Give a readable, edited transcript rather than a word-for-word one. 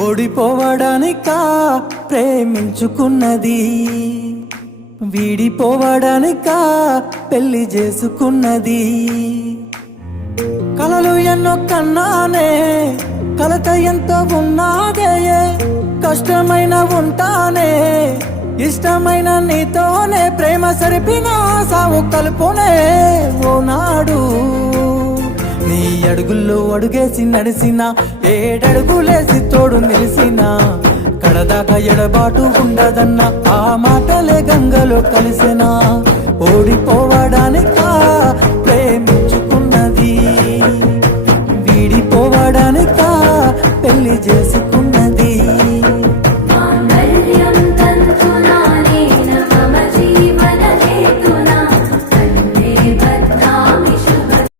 ఓడిపోవడానికా ప్రేమించుకున్నది, వీడిపోవడానికా పెళ్లి చేసుకున్నది. కలలు ఎన్నో కన్నానే, కలత ఎంతో ఉన్నాదే, కష్టమైన ఉంటానే, ఇష్టమైన నీతోనే, ప్రేమ సరిపిన సావు కలుపునే ఓనాడు. నీ అడుగుల్లో అడుగేసి నడిసిన, ఏడడుగులేసి తోడు నిలిసిన, కడదాకా ఎడబాటు ఉండదన్న ఆ మాటలే గంగలో కలిసిన. ఓడిపోవడానికా